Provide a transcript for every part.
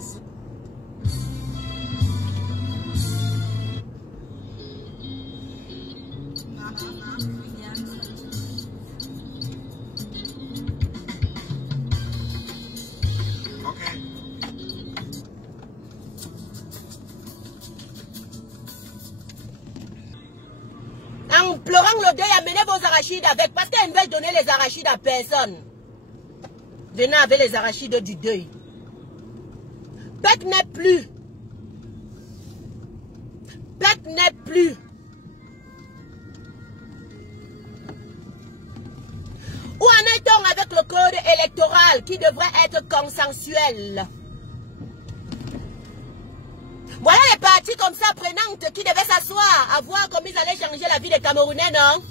En pleurant le deuil, amenez vos arachides avec, parce qu'ils veulent donner les arachides à personne. Venez avec les arachides du deuil. Pec n'est plus. Pec n'est plus. Où en est-on avec le code électoral qui devrait être consensuel? Voilà les partis comme ça prenantes qui devaient s'asseoir à voir comment ils allaient changer la vie des Camerounais, non?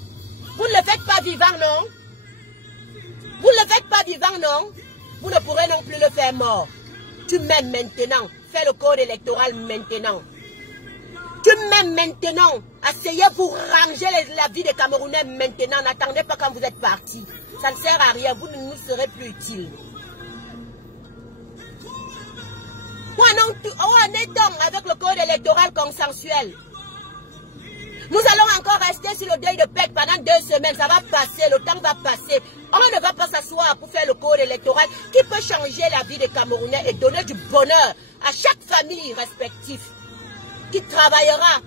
Vous ne le faites pas vivant, non? Vous ne le faites pas vivant, non? Vous ne pourrez non plus le faire mort. Tu m'aimes maintenant. Fais le code électoral maintenant. Tu m'aimes maintenant. Asseyez-vous, rangez la vie des Camerounais maintenant. N'attendez pas quand vous êtes partis. Ça ne sert à rien. Vous ne nous serez plus utiles. Où en est-on avec le code électoral consensuel? Nous allons encore rester sur le deuil de Pec pendant 2 semaines. Ça va passer, le temps va passer. On ne va pas s'asseoir pour faire le code électoral qui peut changer la vie des Camerounais et donner du bonheur à chaque famille respective qui travaillera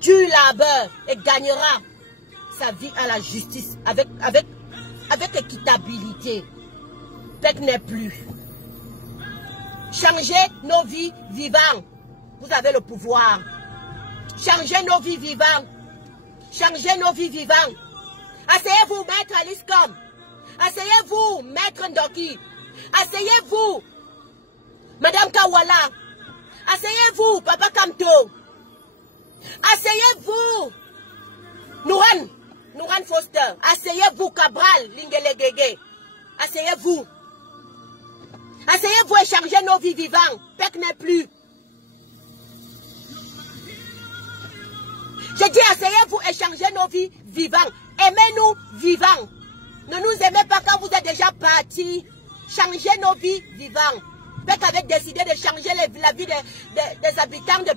du labeur et gagnera sa vie à la justice avec équitabilité. Pec n'est plus. Changez nos vies vivantes. Vous avez le pouvoir. Changez nos vies vivantes. Changez nos vies vivantes. Asseyez-vous, maître Aliscom. Asseyez-vous, maître Ndoki. Asseyez-vous, madame Kawala. Asseyez-vous, papa Kamto. Asseyez-vous, Nouran Foster. Asseyez-vous, Cabral Lingelegege. Asseyez-vous. Asseyez-vous et changez nos vies vivantes. Pec n'est plus. Je dis asseyez-vous et changez nos vies vivantes. Aimez-nous vivants. Ne nous aimez pas quand vous êtes déjà partis. Changez nos vies vivantes. Pec avait décidé de changer la vie des habitants de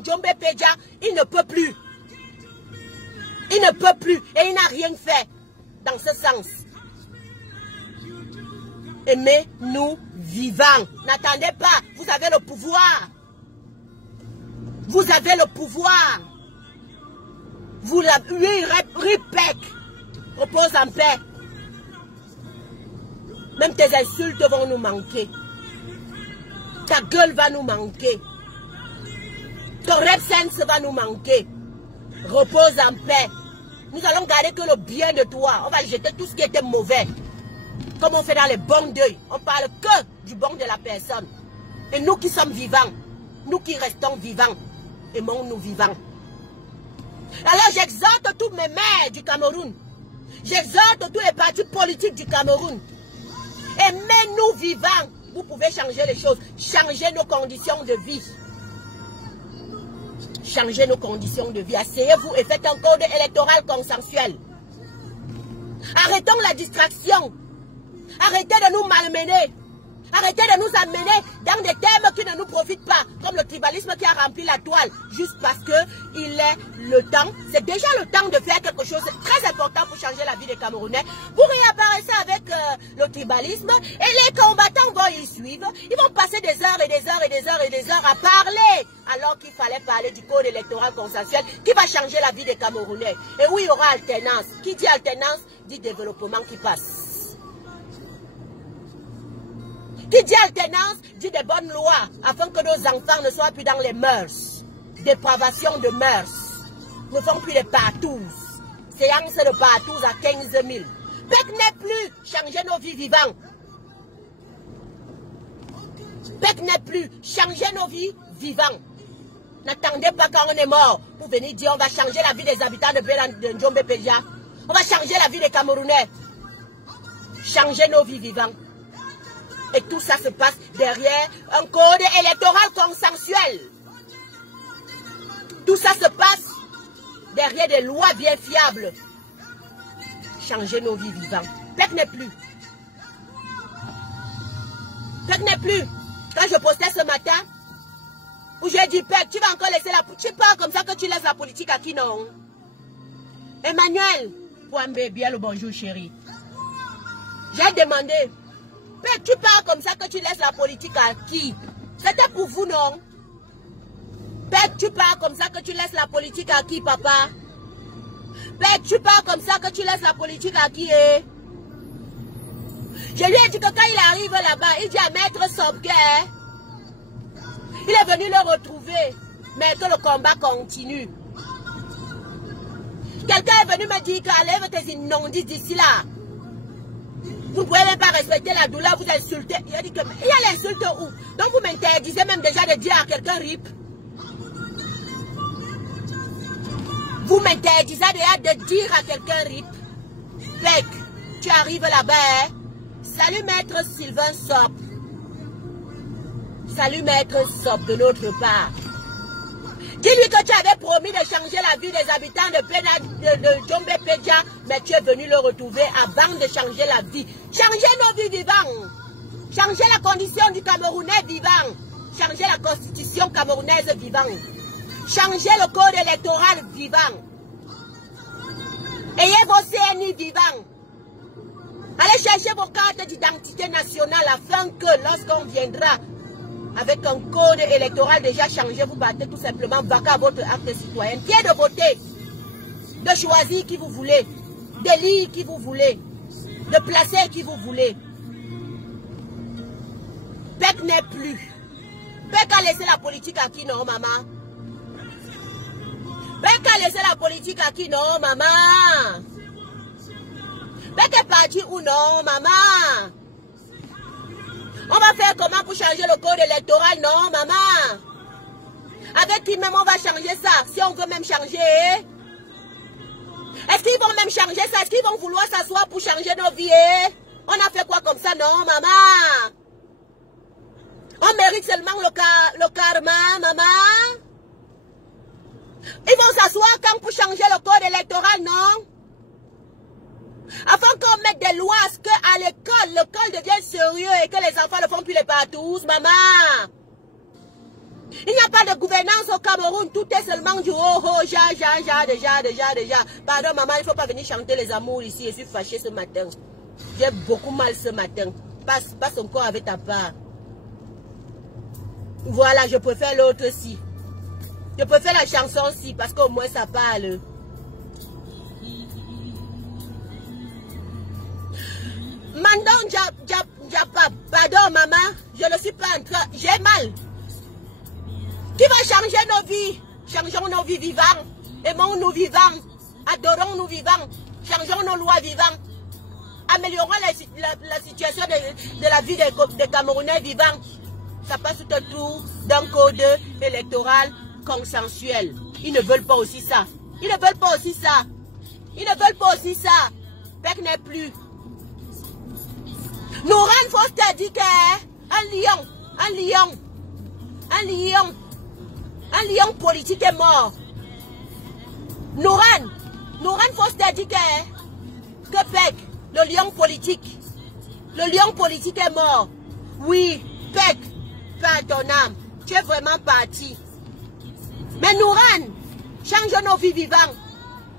Njombe Peja. Il ne peut plus. Il ne peut plus. Et il n'a rien fait dans ce sens. Aimez-nous vivants. N'attendez pas. Vous avez le pouvoir. Vous avez le pouvoir. Vous l'avez Ripec. Repose en paix. Même tes insultes vont nous manquer. Ta gueule va nous manquer. Ton rap sense va nous manquer. Repose en paix. Nous allons garder que le bien de toi. On va jeter tout ce qui était mauvais. Comme on fait dans les bons deuils. On parle que du bon de la personne. Et nous qui sommes vivants, nous qui restons vivants, aimons-nous vivants. Alors j'exhorte tous mes maires du Cameroun. J'exhorte tous les partis politiques du Cameroun. Aimez-nous vivants. Vous pouvez changer les choses. Changer nos conditions de vie. Changez nos conditions de vie. Asseyez-vous et faites un code électoral consensuel. Arrêtons la distraction. Arrêtez de nous malmener. Arrêtez de nous amener dans des thèmes qui ne nous profitent pas. Comme le tribalisme qui a rempli la toile. Juste parce que il est le temps. C'est déjà le temps de faire quelque chose de très important pour changer la vie des Camerounais. Vous réapparaissez avec le tribalisme. Et les combattants vont y suivre. Ils vont passer des heures et des heures et des heures et des heures à parler. Alors qu'il fallait parler du code électoral consensuel qui va changer la vie des Camerounais. Et où il y aura alternance. Qui dit alternance dit développement qui passe. Qui dit alternance, dit des bonnes lois, afin que nos enfants ne soient plus dans les mœurs. Dépravation de mœurs. Ne font plus les partous. Séance de partous à 15 000. Pec n'est plus. Changer nos vies vivantes. Pec n'est plus. Changer nos vies vivantes. N'attendez pas quand on est mort pour venir dire on va changer la vie des habitants de Njombe Peja. On va changer la vie des Camerounais. Changer nos vies vivantes. Et tout ça se passe derrière un code électoral consensuel. Tout ça se passe derrière des lois bien fiables. Changer nos vies vivantes. Pec n'est plus. Pec n'est plus. Quand Quand je postais ce matin, où j'ai dit, Pec, tu vas encore laisser la politique. Tu parles comme ça que tu laisses la politique à qui, non? Emmanuel, Pouambé, bien le bonjour, chérie. J'ai demandé, Pec, tu parles comme ça que tu laisses la politique à qui? C'était pour vous, non? Pec, tu parles comme ça que tu laisses la politique à qui, papa? Pec, tu parles comme ça que tu laisses la politique à qui, eh? Je lui ai dit que quand il arrive là-bas, il dit à Maître Sobke, il est venu le retrouver, mais que le combat continue. Quelqu'un est venu me dire qu'enlève tes immondices d'ici là. Vous ne pouvez même pas respecter la douleur, vous insultez. Il a dit que, il y a l'insulte où? Donc vous m'interdisez même déjà de dire à quelqu'un RIP. Vous m'interdisez déjà de dire à quelqu'un RIP. Pec, tu arrives là-bas, hein? Salut Maître Sylvain Sop. Salut Maître Sop de notre part. Dis-lui que tu avais promis de changer la vie des habitants de Djombe Pédia, mais tu es venu le retrouver avant de changer la vie. Changer nos vies vivantes. Changer la condition du Camerounais vivant. Changer la constitution camerounaise vivante. Changer le code électoral vivant. Ayez vos CNI vivants. Allez chercher vos cartes d'identité nationale afin que lorsqu'on viendra avec un code électoral déjà changé, vous battez tout simplement vaca votre acte citoyen. Qui est de voter, de choisir qui vous voulez, de lire qui vous voulez, de placer qui vous voulez. Pec n'est plus. Pec a laissé la politique à qui, non, maman? Pec a laissé la politique à qui, non, maman? Pec est parti ou non, maman? On va faire comment pour changer le code électoral, non, maman? Avec qui même on va changer ça? Si on veut même changer. Est-ce qu'ils vont même changer ça? Est-ce qu'ils vont vouloir s'asseoir pour changer nos vies? On a fait quoi comme ça, non, maman? On mérite seulement le karma, maman? Ils vont s'asseoir quand pour changer le code électoral, non? Afin qu'on mette des lois à ce qu'à l'école devienne sérieux et que les enfants ne font plus les partous, maman. Il n'y a pas de gouvernance au Cameroun, tout est seulement du déjà. Pardon maman, il ne faut pas venir chanter les amours ici, je suis fâchée ce matin. J'ai beaucoup mal ce matin. Passe encore avec ta part. Voilà, je préfère l'autre aussi. Je préfère la chanson aussi parce qu'au moins ça parle. Mandon Diapa, pardon maman, je ne suis pas en train, j'ai mal. Qui va changer nos vies? Changeons nos vies vivantes, aimons-nous vivants, adorons-nous vivants, changeons nos lois vivantes, améliorons la situation de la vie des Camerounais vivants. Ça passe tout autour d'un code électoral consensuel. Ils ne veulent pas aussi ça. Ils ne veulent pas aussi ça. Ils ne veulent pas aussi ça. Pec n'est plus. Nouran Foster dit qu'un lion politique est mort. Nouran Foster dit que Pec, le lion politique est mort. Oui, Pec, paix ton âme, tu es vraiment parti. Mais Nouran, change nos vies vivantes.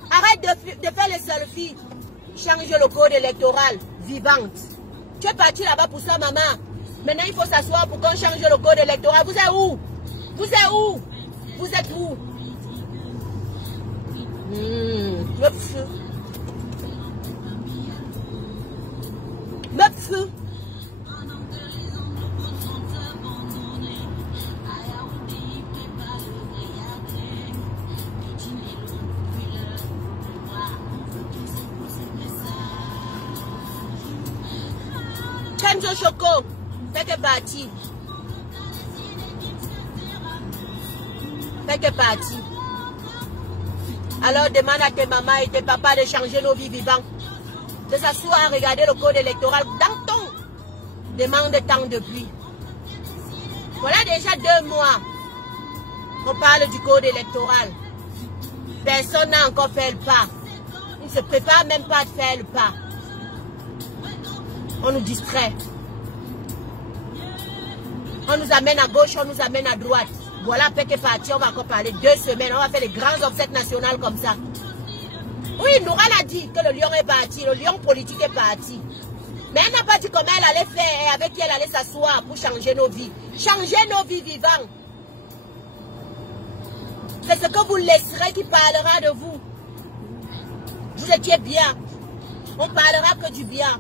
Arrête de faire les selfies. Change le code électoral vivante. Tu es parti là-bas pour ça, maman. Maintenant, il faut s'asseoir pour qu'on change le code électoral. Vous êtes où? Vous êtes où? Vous êtes où? Mepfeu. Kenzo Choco, c'est parti. C'est parti. Alors demande à tes mamans et tes papas de changer nos vies vivantes. De s'asseoir à regarder le code électoral dans ton demande tant depuis. Voilà déjà 2 mois. On parle du code électoral. Personne n'a encore fait le pas. On ne se prépare même pas à faire le pas. On nous distrait. On nous amène à gauche, on nous amène à droite. Voilà, Pek est parti, on va encore parler 2 semaines. On va faire les grands obsèques nationales comme ça. Oui, Noura a dit que le lion est parti, le lion politique est parti. Mais elle n'a pas dit comment elle allait faire et avec qui elle allait s'asseoir pour changer nos vies. Changer nos vies vivantes. C'est ce que vous laisserez qui parlera de vous. Vous étiez bien. On parlera que du bien.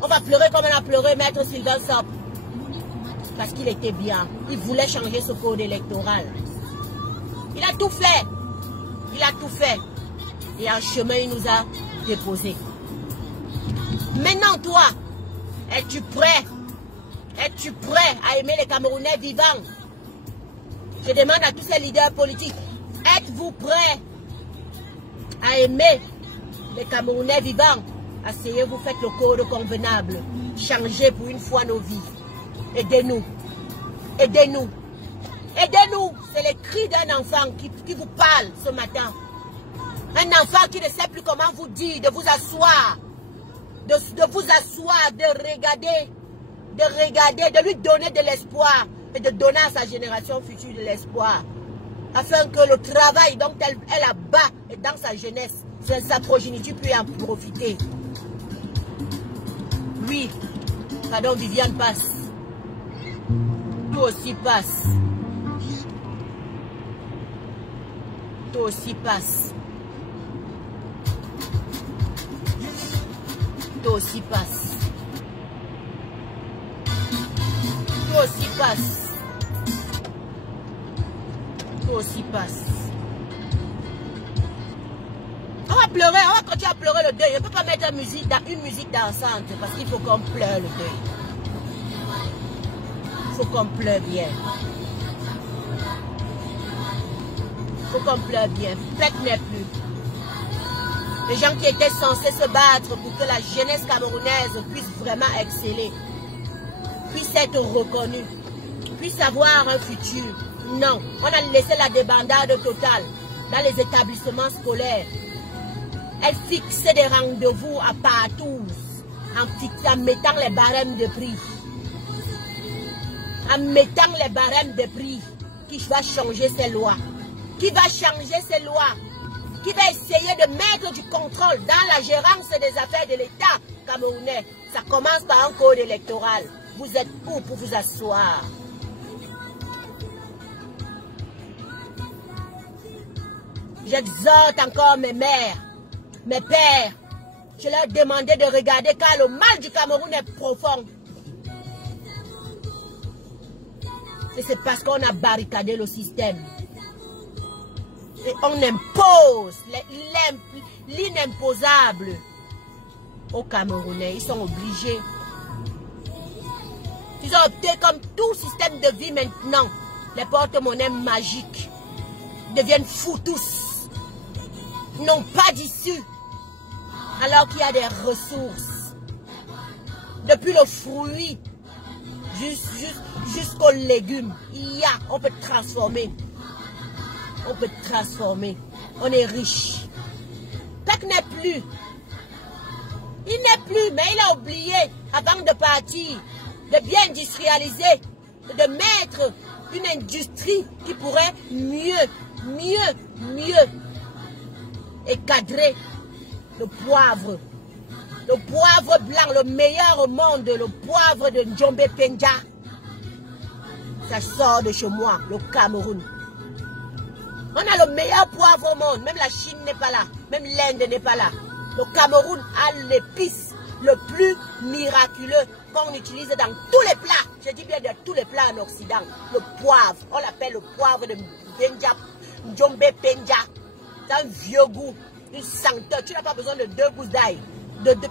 On va pleurer comme on a pleuré Maître Sylvain Sop. Parce qu'il était bien. Il voulait changer ce code électoral. Il a tout fait. Il a tout fait. Et en chemin, il nous a déposés. Maintenant, toi, es-tu prêt? Es-tu prêt à aimer les Camerounais vivants? Je demande à tous ces leaders politiques, êtes-vous prêts à aimer les Camerounais vivants? Asseyez-vous, faites le code convenable. Changez pour une fois nos vies. Aidez-nous. Aidez-nous. Aidez-nous. C'est les cris d'un enfant qui vous parle ce matin. Un enfant qui ne sait plus comment vous dire, de vous asseoir. De vous asseoir, de regarder, de lui donner de l'espoir et de donner à sa génération future de l'espoir. Afin que le travail dont elle abat et dans sa jeunesse, sa progéniture puisse en profiter. Oui, pardon, Viviane passe. Toi aussi passe. Toi aussi passe. Toi aussi passe. Toi aussi passe. Toi aussi passe. On va pleurer, on va continuer à pleurer le deuil. On ne peut pas mettre une musique dansante parce qu'il faut qu'on pleure le deuil. Il faut qu'on pleure bien. Il faut qu'on pleure bien. Peut-être n'est plus. Les gens qui étaient censés se battre pour que la jeunesse camerounaise puisse vraiment exceller, puisse être reconnue, puisse avoir un futur. Non, on a laissé la débandade totale dans les établissements scolaires. Elle fixait des rendez-vous à partout en mettant les barèmes de prix. En mettant les barèmes de prix qui va changer ces lois. Qui va changer ces lois? Qui va essayer de mettre du contrôle dans la gérance des affaires de l'État camerounais. Ça commence par un code électoral. Vous êtes où pour vous asseoir? J'exhorte encore mes mères, mes pères. Je leur demandais de regarder car le mal du Cameroun est profond. Et c'est parce qu'on a barricadé le système. Et on impose l'inimposable aux Camerounais. Ils sont obligés. Ils ont opté comme tout système de vie maintenant. Les porte-monnaies magiques deviennent fous tous. Ils n'ont pas d'issue. Alors qu'il y a des ressources. Depuis le fruit jusqu'aux légumes, on peut transformer. On peut transformer. On est riche. Pek n'est plus. Il n'est plus, mais il a oublié, avant de partir, de bien industrialiser, de mettre une industrie qui pourrait mieux et cadrer le poivre. Le poivre blanc, le meilleur au monde, le poivre de Njombe Penja. Ça sort de chez moi, le Cameroun. On a le meilleur poivre au monde. Même la Chine n'est pas là. Même l'Inde n'est pas là. Le Cameroun a l'épice le plus miraculeux qu'on utilise dans tous les plats. Je dis bien de tous les plats en Occident. Le poivre. On l'appelle le poivre de Benja, Njombe Penja. C'est un vieux goût. Une senteur. Tu n'as pas besoin de 2 gousses d'ail. De 2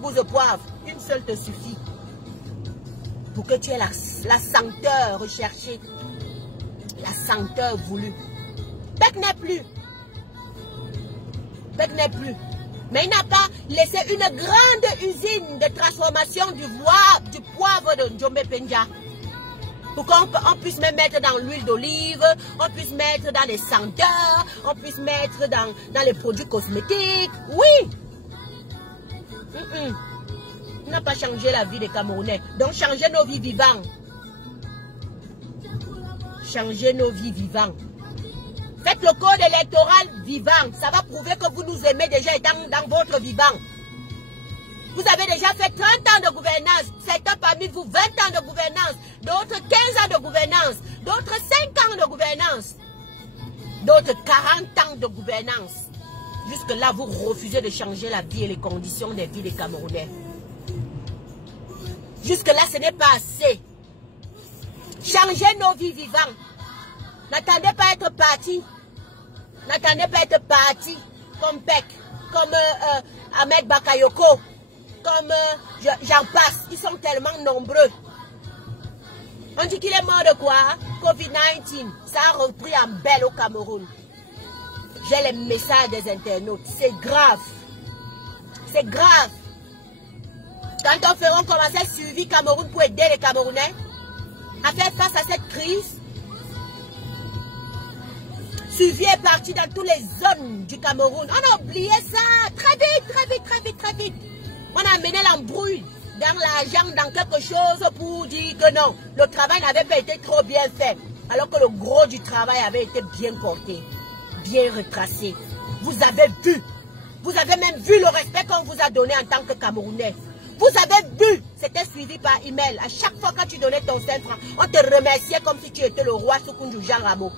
gousses de poivre. Une seule te suffit. Pour que tu aies la senteur recherchée. La senteur voulue. Pek n'est plus. Pek n'est plus. Mais il n'a pas laissé une grande usine de transformation du poivre de Njombe Penja. Pour qu'on puisse même mettre dans l'huile d'olive, on puisse mettre dans les senteurs, on puisse mettre dans les produits cosmétiques. Oui. Il n'a pas changé la vie des Camerounais. Donc changer nos vies vivantes. changer nos vies vivantes. Faites le code électoral vivant. Ça va prouver que vous nous aimez déjà dans votre vivant. Vous avez déjà fait 30 ans de gouvernance. Certains parmi vous, 20 ans de gouvernance. D'autres 15 ans de gouvernance. D'autres 5 ans de gouvernance. D'autres 40 ans de gouvernance. Jusque-là, vous refusez de changer la vie et les conditions des vies des Camerounais. Jusque-là, ce n'est pas assez. Changez nos vies vivantes. N'attendez pas à être parti. N'attendez pas à être parti comme Peck, comme Ahmed Bakayoko, comme j'en passe. Ils sont tellement nombreux. On dit qu'il est mort de quoi? Covid-19. Ça a repris en belle au Cameroun. J'ai les messages des internautes. C'est grave. C'est grave. Quand on fera commencer à suivre Cameroun pour aider les Camerounais à faire face à cette crise, Suivi est parti dans toutes les zones du Cameroun. On a oublié ça. Très vite, très vite, très vite, très vite. On a amené l'embrouille dans l'argent, dans quelque chose pour dire que non, le travail n'avait pas été trop bien fait. Alors que le gros du travail avait été bien porté, bien retracé. Vous avez vu. Vous avez même vu le respect qu'on vous a donné en tant que Camerounais. Vous avez vu, c'était suivi par email. À chaque fois que tu donnais ton 5 francs, on te remerciait comme si tu étais le roi Soukoundou Jean Rameau.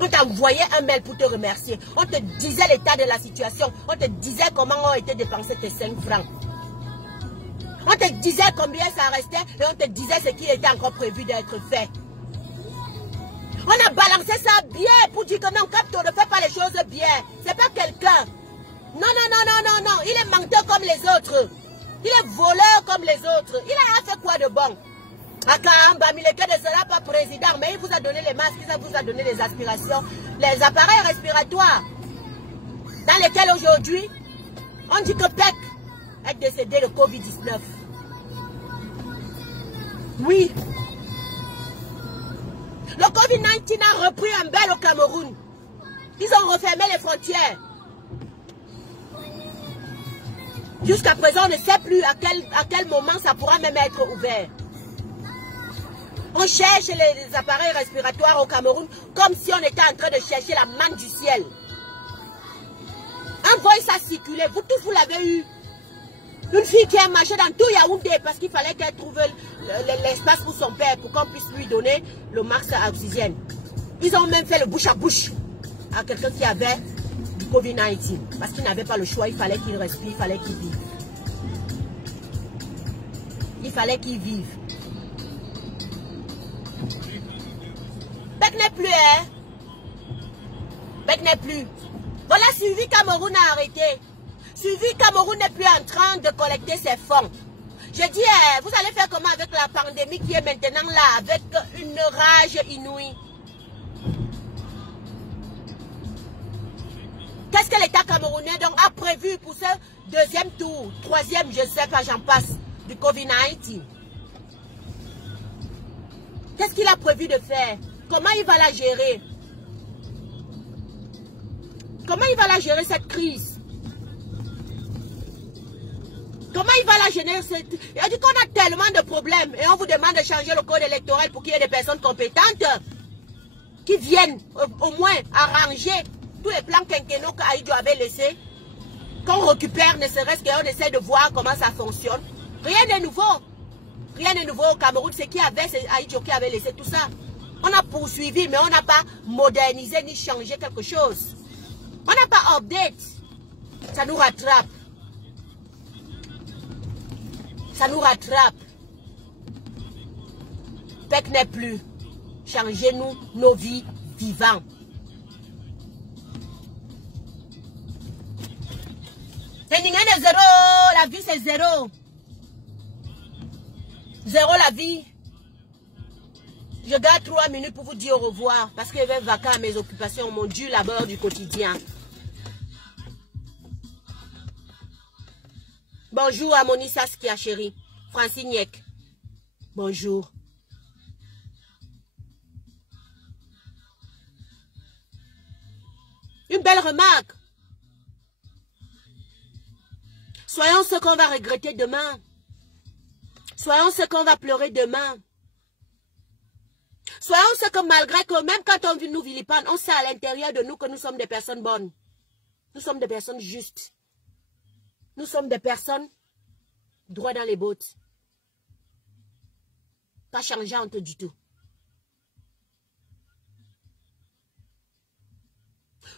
On t'envoyait un mail pour te remercier. On te disait l'état de la situation. On te disait comment ont été dépensés tes 5 francs. On te disait combien ça restait et on te disait ce qui était encore prévu d'être fait. On a balancé ça bien pour dire que non, Capto ne fait pas les choses bien. C'est pas quelqu'un. Non, non, non, non, non, non. Il est menteur comme les autres. Il est voleur comme les autres. Il a fait quoi de bon? Akamba Mileke ne sera pas président, mais il vous a donné les masques, il vous a donné les aspirations, les appareils respiratoires, dans lesquels aujourd'hui, on dit que Peck est décédé de Covid-19. Oui. Le Covid-19 a repris un bel au Cameroun. Ils ont refermé les frontières. Jusqu'à présent, on ne sait plus à quel moment ça pourra même être ouvert. On cherche les appareils respiratoires au Cameroun comme si on était en train de chercher la manne du ciel. Envoyez ça circuler. Vous tous, vous l'avez eu. Une fille qui a marché dans tout Yaoundé parce qu'il fallait qu'elle trouve l'espace pour son père pour qu'on puisse lui donner le masque à oxygène. Ils ont même fait le bouche à bouche à quelqu'un qui avait du Covid-19 parce qu'il n'avait pas le choix. Il fallait qu'il respire, il fallait qu'il vive. Il fallait qu'il vive. Peck n'est plus, hein? Peck n'est plus. Voilà, Suivi Cameroun a arrêté. Suivi Cameroun n'est plus en train de collecter ses fonds. Je dis, vous allez faire comment avec la pandémie qui est maintenant là, avec une rage inouïe? Qu'est-ce que l'État camerounais donc a prévu pour ce deuxième tour, troisième, je ne sais pas, j'en passe, du Covid-19? Qu'est-ce qu'il a prévu de faire? Comment il va la gérer? Comment il va la gérer cette crise? Comment il va la gérer cette... Il a dit qu'on a tellement de problèmes et on vous demande de changer le code électoral pour qu'il y ait des personnes compétentes qui viennent au moins arranger tous les plans quinquennaux qu'Aïdjo avait laissés, qu'on récupère, ne serait-ce qu'on essaie de voir comment ça fonctionne. Rien n'est nouveau. Rien n'est nouveau au Cameroun. Ce qui avait, c'est Aïdjo qui avait laissé tout ça. On a poursuivi, mais on n'a pas modernisé ni changé quelque chose. On n'a pas update. Ça nous rattrape. Ça nous rattrape. Peck n'est plus. Changez-nous nos vies vivantes. C'est zéro. La vie, c'est zéro. Zéro la vie. Je garde 3 minutes pour vous dire au revoir parce que je vais vaquer à mes occupations, mon dur labeur du quotidien. Bonjour à Moni Saskia, chérie. Francine Niek. Bonjour. Une belle remarque. Soyons ce qu'on va regretter demain. Soyons ce qu'on va pleurer demain. Soyons ce que malgré que même quand on nous vilipende, on sait à l'intérieur de nous que nous sommes des personnes bonnes. Nous sommes des personnes justes. Nous sommes des personnes droit dans les bottes. Pas changeantes du tout.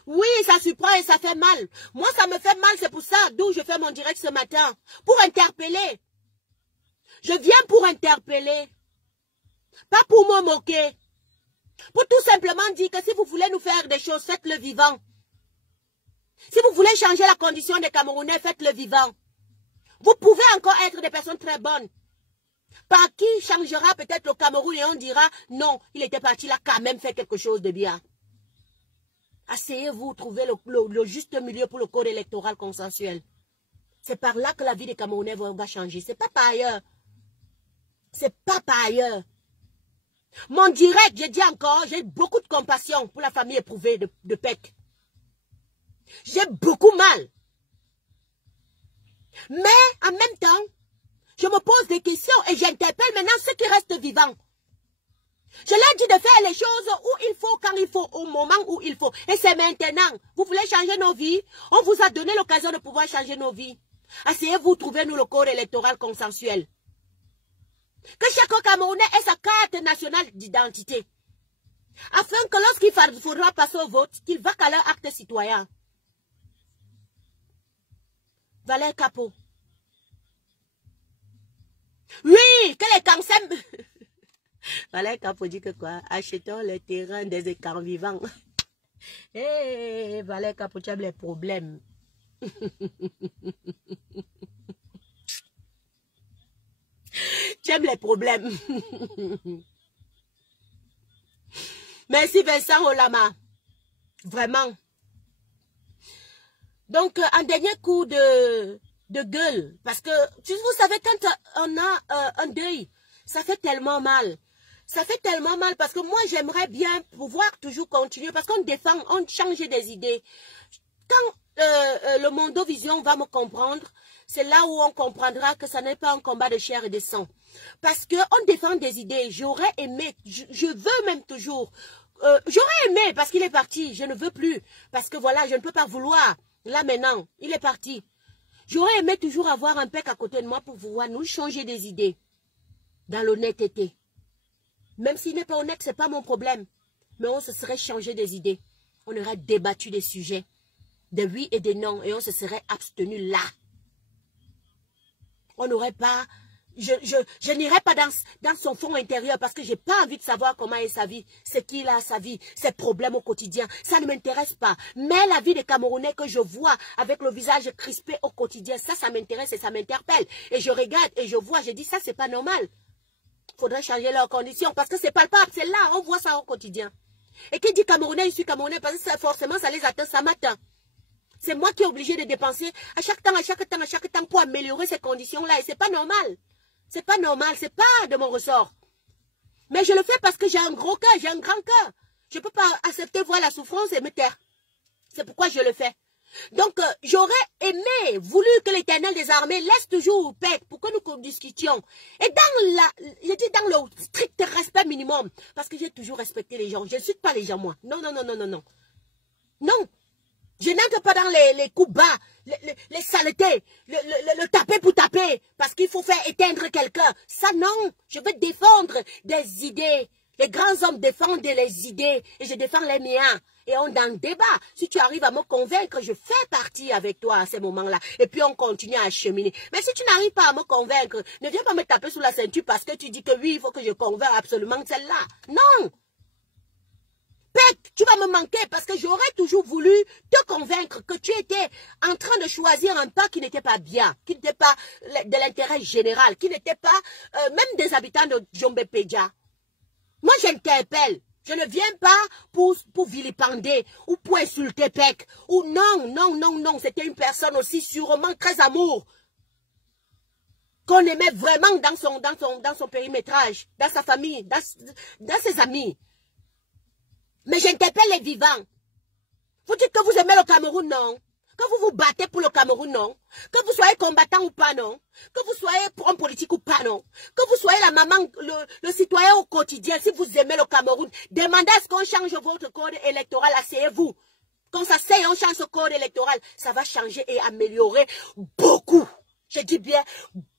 Oui, ça surprend et ça fait mal. Moi, ça me fait mal, c'est pour ça d'où je fais mon direct ce matin. Pour interpeller. Je viens pour interpeller. Pas pour me moquer. Pour tout simplement dire que si vous voulez nous faire des choses, faites-le vivant. Si vous voulez changer la condition des Camerounais, faites-le vivant. Vous pouvez encore être des personnes très bonnes. Par qui changera peut-être le Cameroun et on dira, non, il était parti là quand même fait quelque chose de bien. Asseyez-vous, trouvez le juste milieu pour le code électoral consensuel. C'est par là que la vie des Camerounais va changer. C'est pas par ailleurs. C'est pas par ailleurs. Mon direct, j'ai dit encore, j'ai beaucoup de compassion pour la famille éprouvée de PEC. J'ai beaucoup mal. Mais en même temps, je me pose des questions et j'interpelle maintenant ceux qui restent vivants. Je leur dis de faire les choses où il faut, quand il faut, au moment où il faut. Et c'est maintenant. Vous voulez changer nos vies? On vous a donné l'occasion de pouvoir changer nos vies. Asseyez-vous, trouvez-nous le code électoral consensuel. Que chaque Camerounais ait sa carte nationale d'identité. Afin que lorsqu'il faudra passer au vote, qu'il va qu'à leur acte citoyen. Valère Capot. Oui, que les cancers... Valère Capot dit que quoi? Achetons les terrains des écarts vivants. Hé, Valère Capot, tu as les problèmes. Tu aimes les problèmes. Merci Vincent Olama. Vraiment. Donc, un dernier coup de gueule. Parce que, vous savez, quand on a un deuil, ça fait tellement mal. Ça fait tellement mal parce que moi, j'aimerais bien pouvoir toujours continuer. Parce qu'on défend, on change des idées. Quand le Mondovision va me comprendre, c'est là où on comprendra que ça n'est pas un combat de chair et de sang. Parce qu'on défend des idées. J'aurais aimé, je veux même toujours. J'aurais aimé parce qu'il est parti. Je ne veux plus. Parce que voilà, je ne peux pas vouloir. Là maintenant, il est parti. J'aurais aimé toujours avoir un PEC à côté de moi pour pouvoir nous changer des idées. Dans l'honnêteté. Même s'il n'est pas honnête, ce n'est pas mon problème. Mais on se serait changé des idées. On aurait débattu des sujets. Des oui et des non. Et on se serait abstenu là. On n'aurait pas... Je n'irai pas dans son fond intérieur parce que je n'ai pas envie de savoir comment est sa vie, c'est qu'il a sa vie, ses problèmes au quotidien. Ça ne m'intéresse pas. Mais la vie des Camerounais que je vois avec le visage crispé au quotidien, ça m'intéresse et ça m'interpelle. Et je regarde et je vois, je dis ça, c'est pas normal. Il faudrait changer leurs conditions parce que c'est palpable, c'est là, on voit ça au quotidien. Et qui dit Camerounais, je suis Camerounais parce que ça, forcément, ça les atteint ça matin. C'est moi qui est obligé de dépenser à chaque temps pour améliorer ces conditions-là. Et c'est pas normal. C'est pas normal, c'est pas de mon ressort. Mais je le fais parce que j'ai un gros cœur, j'ai un grand cœur. Je ne peux pas accepter voir la souffrance et me taire. C'est pourquoi je le fais. Donc, j'aurais aimé, voulu que l'Éternel des armées laisse toujours paix pour que nous discutions. Et je dis dans le strict respect minimum, parce que j'ai toujours respecté les gens. Je ne suis pas les gens, moi. Non, non, non, non, non, non. Non. Je n'entre pas dans les coups bas, les saletés, le taper pour taper, parce qu'il faut faire éteindre quelqu'un. Ça, non. Je veux défendre des idées. Les grands hommes défendent les idées, et je défends les miens. Et on dans le débat. Si tu arrives à me convaincre, je fais partie avec toi à ces moments-là. Et puis on continue à cheminer. Mais si tu n'arrives pas à me convaincre, ne viens pas me taper sous la ceinture parce que tu dis que oui, il faut que je convainque absolument celle-là. Non. Pec, tu vas me manquer parce que j'aurais toujours voulu te convaincre que tu étais en train de choisir un pas qui n'était pas bien, qui n'était pas de l'intérêt général, qui n'était pas même des habitants de Djombe-Pédia. Moi, j'interpelle. Je ne viens pas pour vilipender ou pour insulter Pec. Ou non, non, non, non. C'était une personne aussi sûrement très amour. Qu'on aimait vraiment dans son périmétrage, dans sa famille, dans ses amis. Mais j'interpelle les vivants. Vous dites que vous aimez le Cameroun, non? Que vous vous battez pour le Cameroun, non? Que vous soyez combattant ou pas, non? Que vous soyez homme politique ou pas, non? Que vous soyez la maman, le citoyen au quotidien, si vous aimez le Cameroun, demandez à ce qu'on change votre code électoral, asseyez-vous. Quand ça s'asseye, on change ce code électoral, ça va changer et améliorer beaucoup. Je dis bien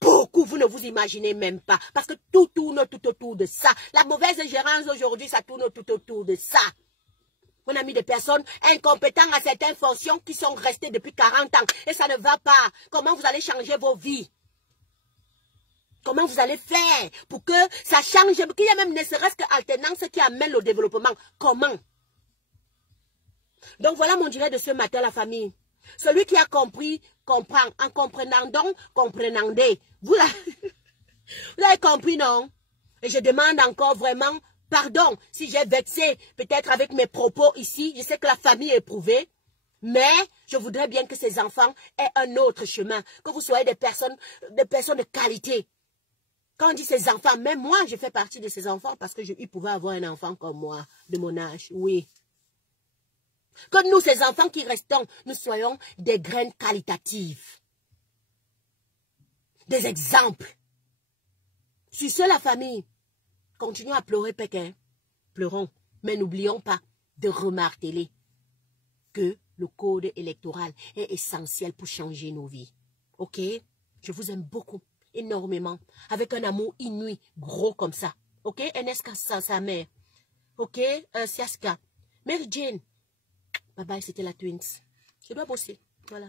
beaucoup, vous ne vous imaginez même pas. Parce que tout tourne tout autour de ça. La mauvaise gérance aujourd'hui, ça tourne tout autour de ça. On a mis des personnes incompétentes à certaines fonctions qui sont restées depuis 40 ans. Et ça ne va pas. Comment vous allez changer vos vies? Comment vous allez faire pour que ça change? Qu'il y ait même ne serait-ce qu'alternance qui amène le développement. Comment? Donc voilà mon direct de ce matin, la famille. Celui qui a compris, comprend. En comprenant donc, comprenandez. Vous avez compris, non? Et je demande encore vraiment pardon si j'ai vexé peut-être avec mes propos ici. Je sais que la famille est éprouvée. Mais je voudrais bien que ces enfants aient un autre chemin. Que vous soyez des personnes de qualité. Quand on dit ces enfants, même moi, je fais partie de ces enfants parce que je pouvais avoir un enfant comme moi, de mon âge. Oui. Que nous, ces enfants qui restons, nous soyons des graines qualitatives. Des exemples. Sur ce, la famille, continuons à pleurer, Pékin. Pleurons. Mais n'oublions pas de remarteler que le code électoral est essentiel pour changer nos vies. Ok? Je vous aime beaucoup, énormément, avec un amour inouï, gros comme ça. Ok? NSK, sa mère. Ok? Siaska. Mary Jane. Bye bye, c'était la Twins. Je dois bosser. Voilà.